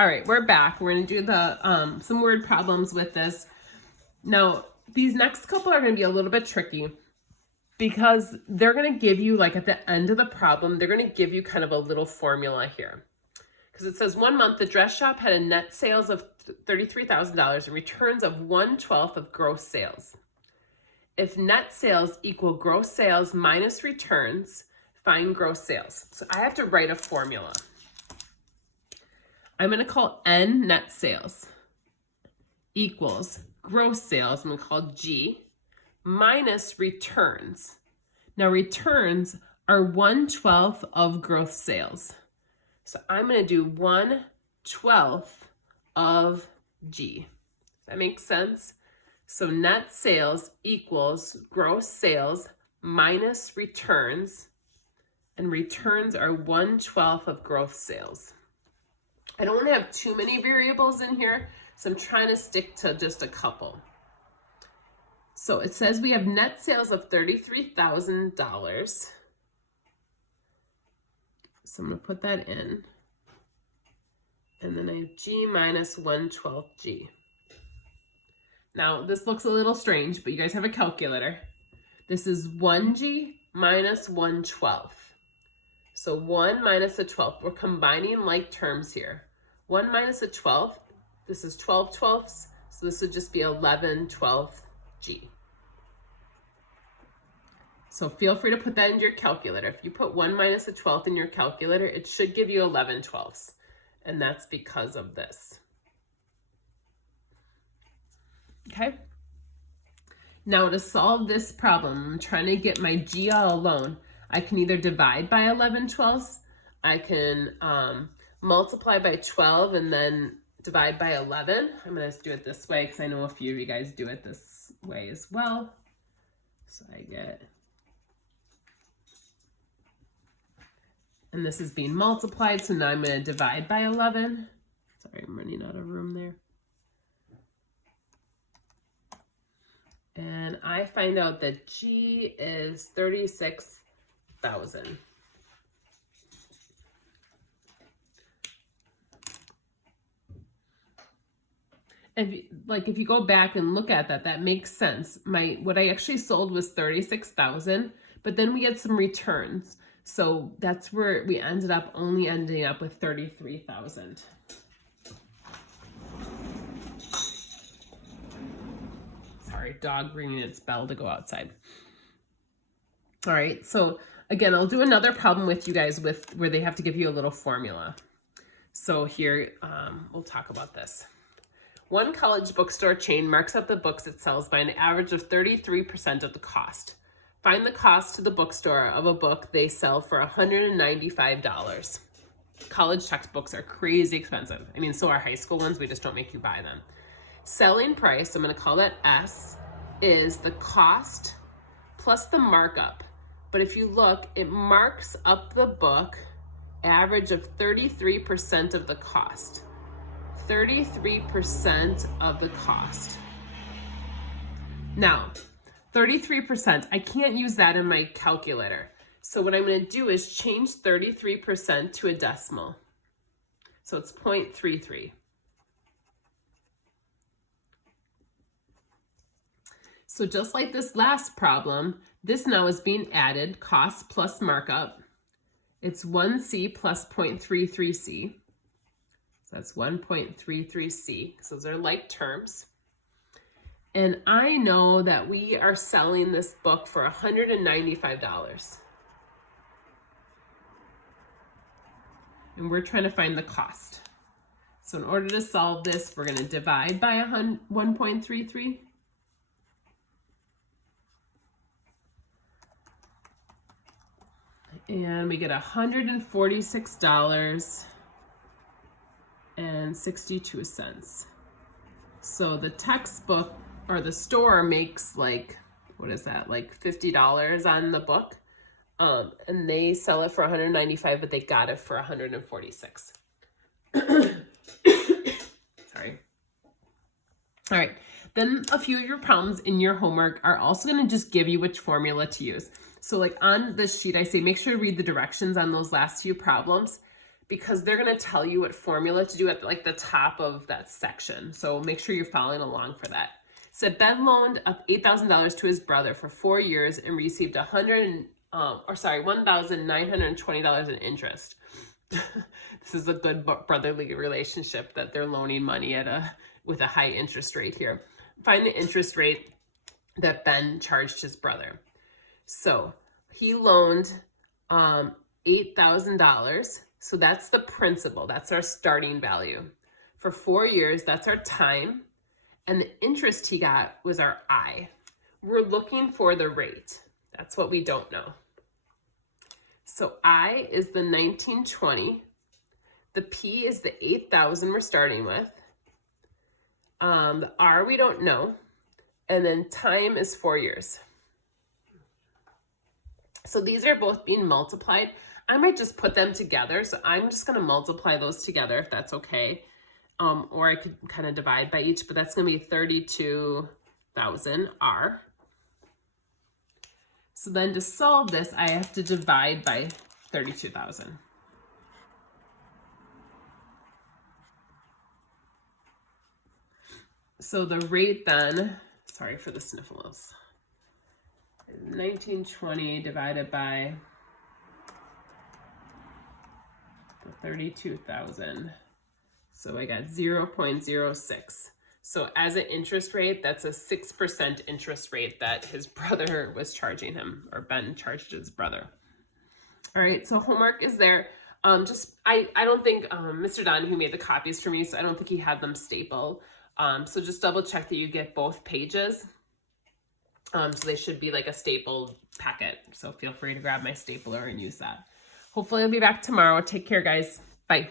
All right, we're back. We're going to do the some word problems with this. Now, these next couple are going to be a little bit tricky because they're going to give you, like at the end of the problem, they're going to give you kind of a little formula here. Because it says 1 month, the dress shop had a net sales of $33,000 and returns of 1/12 of gross sales. If net sales equal gross sales minus returns, find gross sales. So I have to write a formula. I'm going to call N net sales equals gross sales, I'm going to call G, minus returns. Now returns are 1/12 of gross sales. So I'm going to do 1/12 of G. Does that make sense? So net sales equals gross sales minus returns, and returns are 1/12 of gross sales. I don't want to have too many variables in here, so I'm trying to stick to just a couple. So it says we have net sales of $33,000. So I'm going to put that in. And then I have G minus 1/12 G. Now, this looks a little strange, but you guys have a calculator. This is 1G minus 1/12. So 1 minus a 12. We're combining like terms here. 1 minus a 12, this is 12/12, so this would just be 11/12 G. So feel free to put that into your calculator. If you put 1 minus a 12th in your calculator, it should give you 11/12, and that's because of this. Okay? Now to solve this problem, I'm trying to get my G all alone. I can either divide by 11/12, I can multiply by 12 and then divide by 11. I'm going to do it this way because I know a few of you guys do it this way as well. So I get, and this is being multiplied, so now I'm going to divide by 11. Sorry, I'm running out of room there. And I find out that G is 36,000. If you go back and look at that, that makes sense. What I actually sold was 36,000, but then we had some returns. So that's where we ended up ending up with 33,000. Sorry, dog ringing its bell to go outside. All right, so again, I'll do another problem with you guys where they have to give you a little formula. So here, we'll talk about this. One college bookstore chain marks up the books it sells by an average of 33% of the cost. Find the cost to the bookstore of a book they sell for $195. College textbooks are crazy expensive. I mean, so are high school ones. We just don't make you buy them. Selling price, I'm going to call that S, is the cost plus the markup. But if you look, it marks up the book average of 33% of the cost. 33% of the cost. Now, 33%, I can't use that in my calculator. So what I'm going to do is change 33% to a decimal. So it's 0.33. So just like this last problem, this now is being added, cost plus markup. It's 1C plus 0.33C. So that's 1.33C, because those are like terms. And I know that we are selling this book for $195. And we're trying to find the cost. So in order to solve this, we're going to divide by 1.33. And we get $146.62. So the textbook or the store makes like, what is that, like $50 on the book. And they sell it for $195, but they got it for $146. Sorry. All right. Then a few of your problems in your homework are also going to just give you which formula to use. So like on this sheet, I say make sure to read the directions on those last few problems, because they're going to tell you what formula to do at like the top of that section. So make sure you're following along for that. So Ben loaned up $8,000 to his brother for 4 years and received $1,920 in interest. This is a good brotherly relationship that they're loaning money at with a high interest rate here. Find the interest rate that Ben charged his brother. So he loaned $8,000. So that's the principal. That's our starting value. For 4 years, that's our time. And the interest he got was our I. We're looking for the rate. That's what we don't know. So I is the 1920. The P is the 8,000 we're starting with. The R we don't know. And then time is 4 years. So these are both being multiplied. I might just put them together. So I'm just going to multiply those together if that's okay. Or I could kind of divide by each, but that's going to be 32,000 R. So then to solve this, I have to divide by 32,000. So the rate then, sorry for the sniffles, 1920 divided by the 32,000. So I got 0.06. So as an interest rate, that's a 6% interest rate that his brother was charging him, or Ben charged his brother. All right, so homework is there. I don't think Mr. Don, who made the copies for me, so I don't think he had them stapled. So just double check that you get both pages. So they should be like a stapled packet. So feel free to grab my stapler and use that. Hopefully I'll be back tomorrow. Take care, guys. Bye.